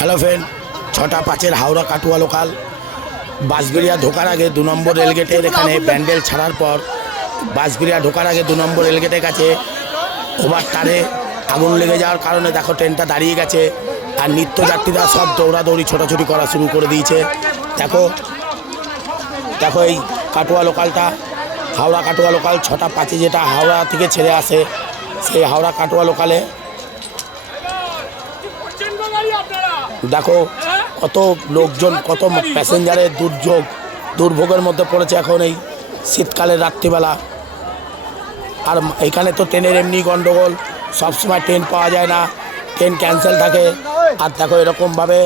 Hello friend, 6টা 5 হাওড়া কাটুয়া local Bansberia ঢোকার আগে 2 নম্বর রেলগেটের এখানে ব্যান্ডেল ছাড়ার পর বাঁশবেড়িয়া ঢোকার আগে 2 নম্বর রেলগেটের কাছে ওভার টারে আগুন লেগে যাওয়ার কারণে দেখো ট্রেনটা দাঁড়িয়ে গেছে। আর নিত্যযাত্রীরা সব দৌড়াদৌড়ি ছোটাছুটি করা শুরু করে দিয়েছে। দেখো দেখো এই কাটুয়া লোকালটা হাওড়া কাটুয়া লোকাল 6টা 5 যেটা হাওড়া থেকে ছেড়ে আসে, সেই হাওড়া কাটুয়া লোকালে দেখো কত লোকজন, কত প্যাসেঞ্জারের দুর্ভোগের মধ্যে পড়েছে এখন এই শীতকালের রাত্রিবেলা। আর এখানে তো ট্রেনের এমনি গণ্ডগোল, সবসময় ট্রেন পাওয়া যায় না, ট্রেন ক্যান্সেল থাকে। আর দেখো এরকমভাবে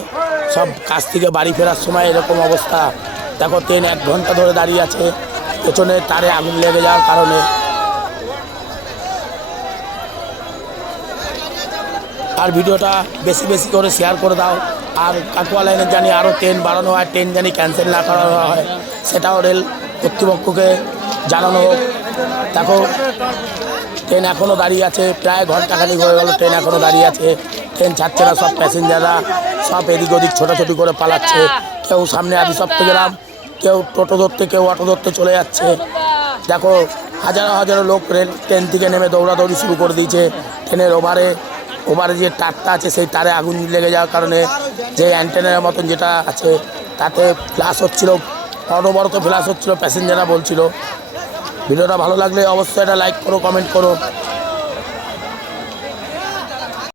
সব কাজ থেকে বাড়ি ফেরার সময় এরকম অবস্থা। দেখো ট্রেন 1 ঘন্টা ধরে দাঁড়িয়ে আছে পেছনে তারে আগুন লেগে যাওয়ার কারণে। আর ভিডিওটা বেশি বেশি করে শেয়ার করে দাও। আর কাটুয়া লাইনের জানি আরও ট্রেন বাড়ানো হয়, ট্রেন জানি ক্যান্সেল না করা হয়, সেটাও রেল কর্তৃপক্ষকে জানানো হোক। দেখো ট্রেন এখনও দাঁড়িয়ে আছে, প্রায় ঘন্টাখানিক হয়ে গেল ট্রেন এখনও দাঁড়িয়ে আছে, ট্রেন ছাড়ছে না। সব প্যাসেঞ্জাররা সব এদিক ওদিক ছোটাছুটি করে পালাচ্ছে। কেউ সামনে আদিসপ্তগ্রাম, কেউ টোটো ধরতে, কেউ অটো ধরতে চলে যাচ্ছে। দেখো হাজারো হাজারো লোক ট্রেন থেকে নেমে দৌড়াদৌড়ি শুরু করে দিয়েছে। ট্রেনের ওভারে যে তারটা আছে সেই তারে আগুন লেগে যাওয়ার কারণে যে অ্যান্টেনার মতন যেটা আছে তাতে ফ্ল্যাশ হচ্ছিল, অনবরত ফ্ল্যাশ হচ্ছিল, প্যাসেঞ্জাররা বলছিল। ভিডিওটা ভালো লাগলে অবশ্যই একটা লাইক করো, কমেন্ট করো।